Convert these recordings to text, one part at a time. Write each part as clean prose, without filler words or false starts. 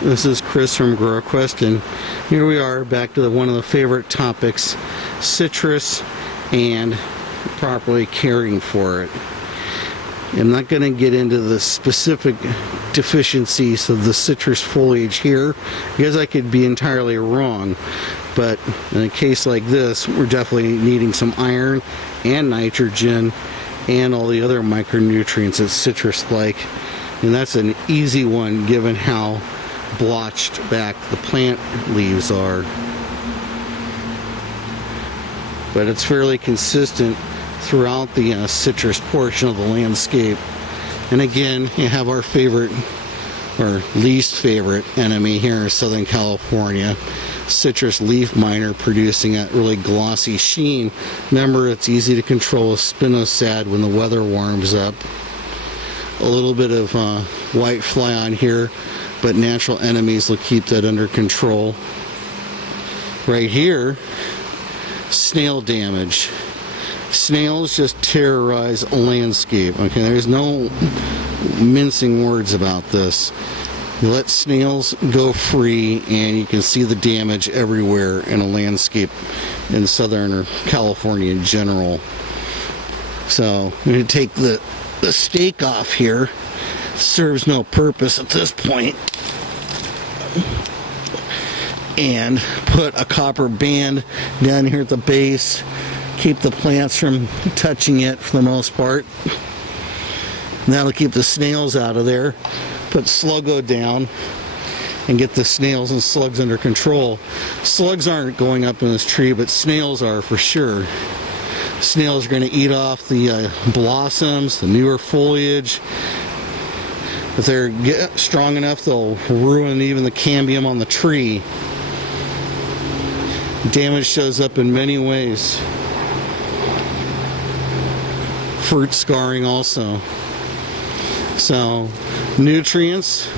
This is Chris from GrowQuest, and here we are back to one of the favorite topics, citrus and properly caring for it. I'm not going to get into the specific deficiencies of the citrus foliage here because I could be entirely wrong, but in a case like this we're definitely needing some iron and nitrogen and all the other micronutrients that citrus like, and that's an easy one given how blotched back the plant leaves are, but it's fairly consistent throughout the citrus portion of the landscape. And again, you have our favorite or least favorite enemy here in Southern California, citrus leaf miner, producing that really glossy sheen. Remember, it's easy to control with spinosad when the weather warms up. A little bit of white fly on here, but natural enemies will keep that under control. Right here, snail damage. Snails just terrorize a landscape. Okay, there's no mincing words about this. You let snails go free and you can see the damage everywhere in a landscape in Southern California in general. So I'm going to take the stake off here. Serves no purpose at this point, and put a copper band down here at the base, keep the plants from touching it for the most part. And that'll keep the snails out of there. Put Sluggo down and get the snails and slugs under control. Slugs aren't going up in this tree, but snails are for sure. Snails are going to eat off the blossoms, the newer foliage. If they're strong enough, they'll ruin even the cambium on the tree. Damage shows up in many ways. Fruit scarring also. So, nutrients.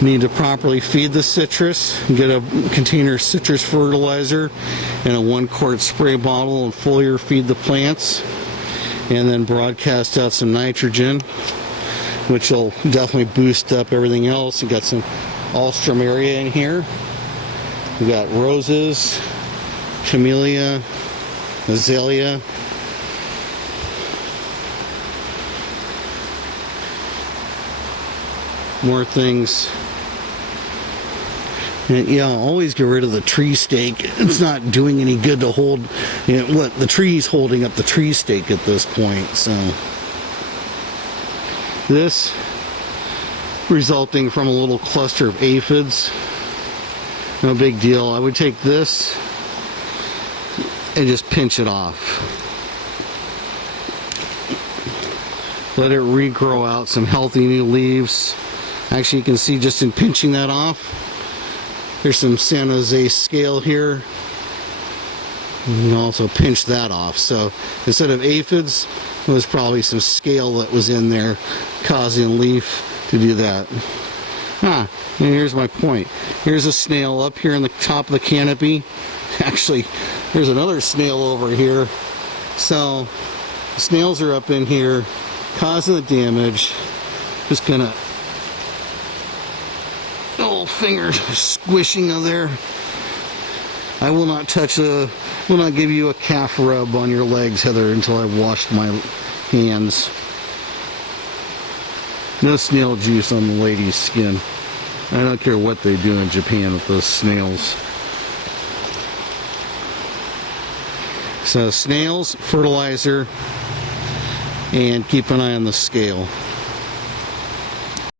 Need to properly feed the citrus. Get a container of citrus fertilizer and a 1 quart spray bottle and foliar feed the plants. And then broadcast out some nitrogen, which will definitely boost up everything else. You got some alstrom area in here. We got roses, camellia, azalea. More things. And, yeah, always get rid of the tree stake. It's not doing any good to hold, what the tree's holding up the tree stake at this point. So this resulting from a little cluster of aphids. No big deal. I would take this and just pinch it off. Let it regrow out some healthy new leaves. Actually, you can see just in pinching that off, there's some San Jose scale here. You can also pinch that off. So instead of aphids, there was probably some scale that was in there causing leaf to do that. And here's my point. Here's a snail up here on the top of the canopy. Actually, there's another snail over here. So snails are up in here causing the damage. Just gonna little finger squishing on there. I will not touch will not give you a calf rub on your legs, Heather, until I've washed my hands. No snail juice on the lady's skin. I don't care what they do in Japan with those snails. So snails, fertilizer, and keep an eye on the scale.